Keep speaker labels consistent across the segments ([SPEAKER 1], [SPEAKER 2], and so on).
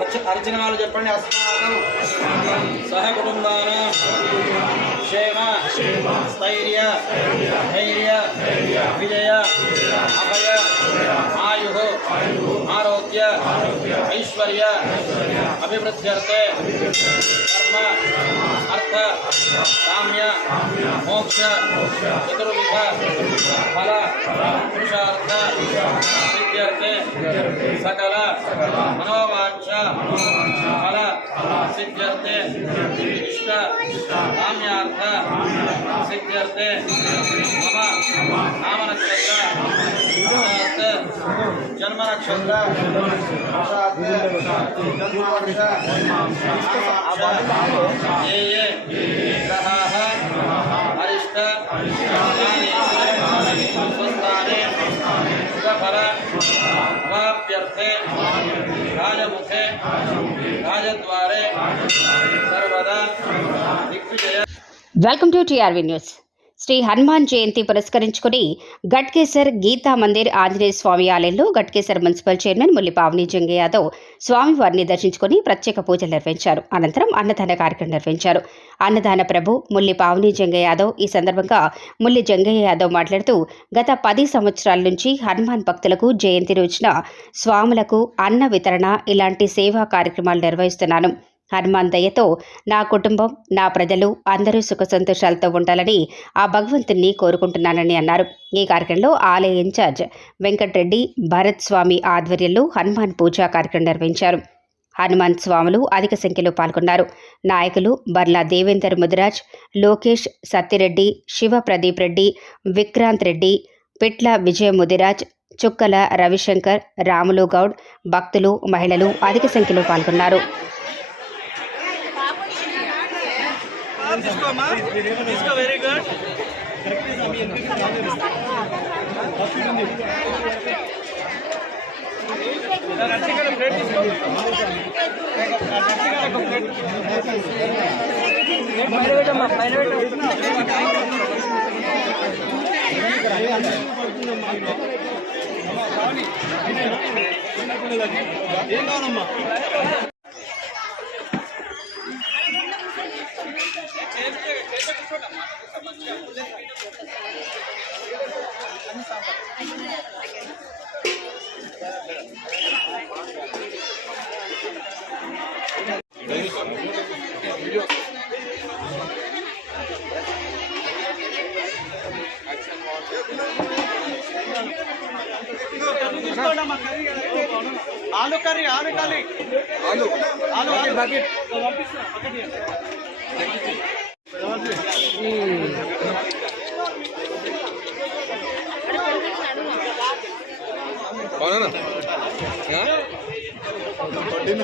[SPEAKER 1] అర్చ అర్చన వాళ్ళు చెప్పండి అస్మాకం సహ కుటుంబాన క్షేమ స్థైర్య ధైర్య విజయ అభయ ఆయు ఆరోగ్య ఐశ్వర్య అభివృద్ధ్యర్థే కర్మ అర్థ కామ్య మోక్ష చతుర్విధ ఫల పురుషార్థ సిద్ధ్యర్థే సకల మనోవాంఛ फल सिद्ध्यर्थे इष्ट काम्यार्थ सिद्ध्यर्थे मम नाम नक्षत्र जन्म नक्षत्र ये ये
[SPEAKER 2] welcome to TRV news Sri Hanuman Jayanti పురస్కరించుకుని గట్కేసర్ గీతా మందిర్ ఆంజనేయ స్వామి ఆలయంలో గట్కేసర్ మున్సిపల్ చైర్మన్ ముల్లిపావని జంగ యాదవ్ స్వామివారిని దర్శించుకుని ప్రత్యేక పూజలు నిర్వహించారు. అనంతరం అన్నదాన కార్యక్రమం నిర్వహించారు. అన్నదాన ప్రభు ముల్లి పావని యాదవ్ ఈ సందర్భంగా ముల్లి జంగయ్య యాదవ్ మాట్లాడుతూ గత పది సంవత్సరాల నుంచి హనుమాన్ భక్తులకు జయంతి రోజున స్వాములకు అన్న వితరణ ఇలాంటి సేవా కార్యక్రమాలు నిర్వహిస్తున్నాను. హనుమాన్ నా కుటుంబం నా ప్రజలు అందరూ సుఖ సంతోషాలతో ఉండాలని ఆ భగవంతుణ్ణి కోరుకుంటున్నానని అన్నారు. ఈ కార్యక్రమంలో ఆలయ ఇన్ఛార్జ్ వెంకటరెడ్డి భరత్ స్వామి ఆధ్వర్యంలో హనుమాన్ పూజా కార్యక్రమం నిర్వహించారు. హనుమాన్ స్వాములు అధిక సంఖ్యలో పాల్గొన్నారు. నాయకులు బర్లా దేవేందర్ ముదిరాజ్ లోకేష్ సత్తిరెడ్డి శివ ప్రదీప్ రెడ్డి విక్రాంత్ రెడ్డి పిట్ల విజయ ముదిరాజ్ చుక్కల రవిశంకర్ రాములు గౌడ్ భక్తులు మహిళలు అధిక సంఖ్యలో పాల్గొన్నారు.
[SPEAKER 1] తీసుకోమా తీసుకో వెరీ గుడ్ ఏం కావాలమ్మా? ఆలు కర్రీ ఆలు కర్రీ. ఆలు. ఆలు ఆలు. బకెట్
[SPEAKER 3] பட்டின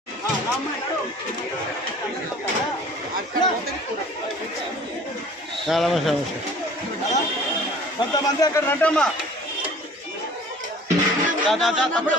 [SPEAKER 3] టైప్ కాదు ఒక నిమిషం ఉంది. ఆ, రామ్మా, ఇక్కడ.
[SPEAKER 4] నమస్తే నమస్తే
[SPEAKER 3] కొంతమంది అక్కడ రండమ్మా దా, దా, దా, తమ్ముడు